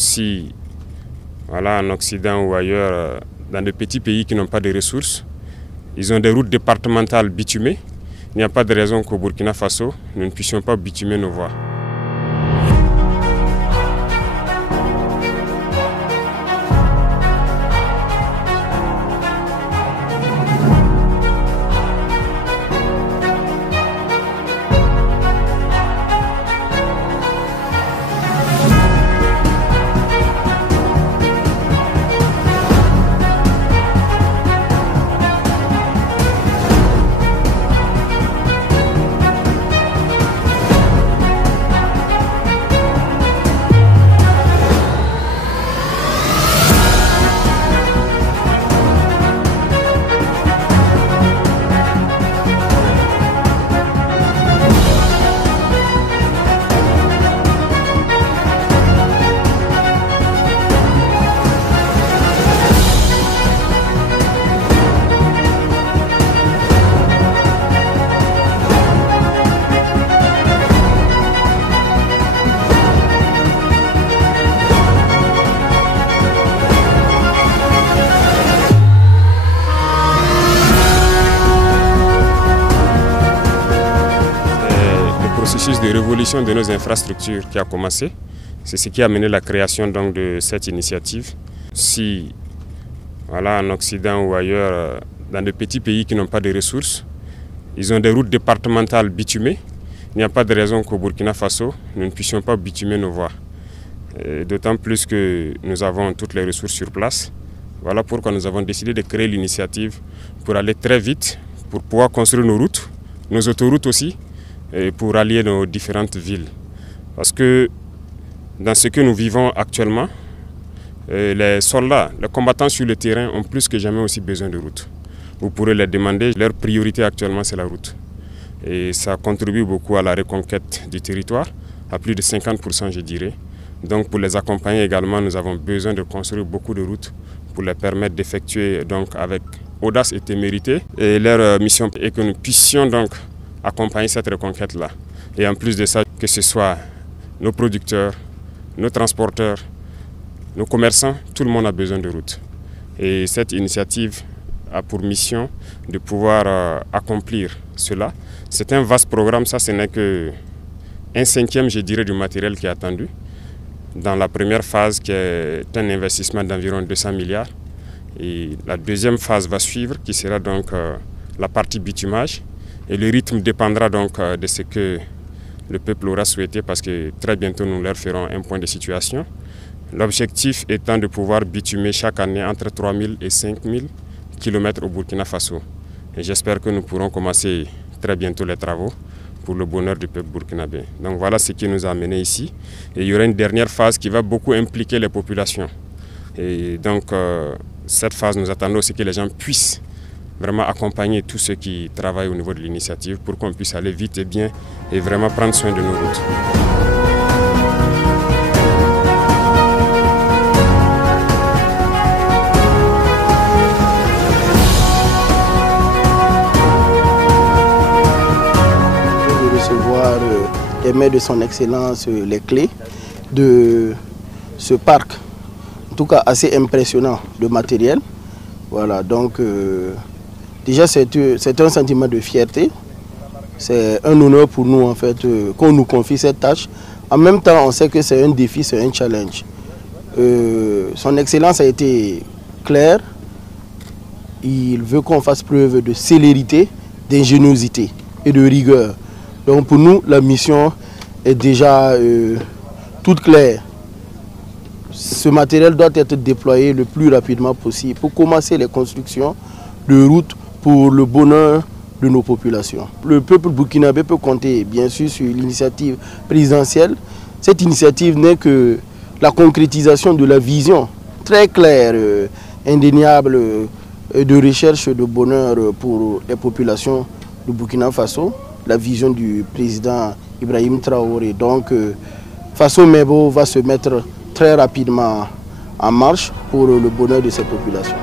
Si, voilà, en Occident ou ailleurs, dans de petits pays qui n'ont pas de ressources, ils ont des routes départementales bitumées. Il n'y a pas de raison qu'au Burkina Faso, nous ne puissions pas bitumer nos voies. Le processus de révolution de nos infrastructures qui a commencé, c'est ce qui a mené la création donc de cette initiative. Si, voilà, en Occident ou ailleurs, dans de petits pays qui n'ont pas de ressources, ils ont des routes départementales bitumées, il n'y a pas de raison qu'au Burkina Faso, nous ne puissions pas bitumer nos voies. D'autant plus que nous avons toutes les ressources sur place. Voilà pourquoi nous avons décidé de créer l'initiative pour aller très vite, pour pouvoir construire nos routes, nos autoroutes aussi, et pour allier nos différentes villes. Parce que dans ce que nous vivons actuellement, les soldats, les combattants sur le terrain ont plus que jamais aussi besoin de routes. Vous pourrez les demander, leur priorité actuellement c'est la route. Et ça contribue beaucoup à la reconquête du territoire, à plus de 50% je dirais. Donc pour les accompagner également, nous avons besoin de construire beaucoup de routes pour les permettre d'effectuer donc avec audace et témérité. Et leur mission est que nous puissions donc accompagner cette reconquête-là. Et en plus de ça, que ce soit nos producteurs, nos transporteurs, nos commerçants, tout le monde a besoin de routes. Et cette initiative a pour mission de pouvoir accomplir cela. C'est un vaste programme, ça ce n'est qu'un cinquième, je dirais, du matériel qui est attendu. Dans la première phase, qui est un investissement d'environ 200 milliards. Et la deuxième phase va suivre, qui sera donc la partie bitumage. Et le rythme dépendra donc de ce que le peuple aura souhaité parce que très bientôt nous leur ferons un point de situation. L'objectif étant de pouvoir bitumer chaque année entre 3 000 et 5 000 km au Burkina Faso. Et j'espère que nous pourrons commencer très bientôt les travaux pour le bonheur du peuple burkinabé. Donc voilà ce qui nous a amenés ici. Et il y aura une dernière phase qui va beaucoup impliquer les populations. Et donc cette phase, nous attendons aussi que les gens puissent vraiment accompagner tous ceux qui travaillent au niveau de l'initiative pour qu'on puisse aller vite et bien et vraiment prendre soin de nos routes. De recevoir des mains de son Excellence les clés de ce parc, en tout cas assez impressionnant de matériel. Voilà, donc déjà, c'est un sentiment de fierté. C'est un honneur pour nous, en fait, qu'on nous confie cette tâche. En même temps, on sait que c'est un défi, c'est un challenge. Son Excellence a été clair. Il veut qu'on fasse preuve de célérité, d'ingéniosité et de rigueur. Donc pour nous, la mission est déjà toute claire. Ce matériel doit être déployé le plus rapidement possible pour commencer les constructions de routes pour le bonheur de nos populations. Le peuple burkinabé peut compter bien sûr sur l'initiative présidentielle. Cette initiative n'est que la concrétisation de la vision très claire, indéniable de recherche de bonheur pour les populations du Burkina Faso. La vision du président Ibrahim Traoré. Donc Faso Mebo va se mettre très rapidement en marche pour le bonheur de ces populations.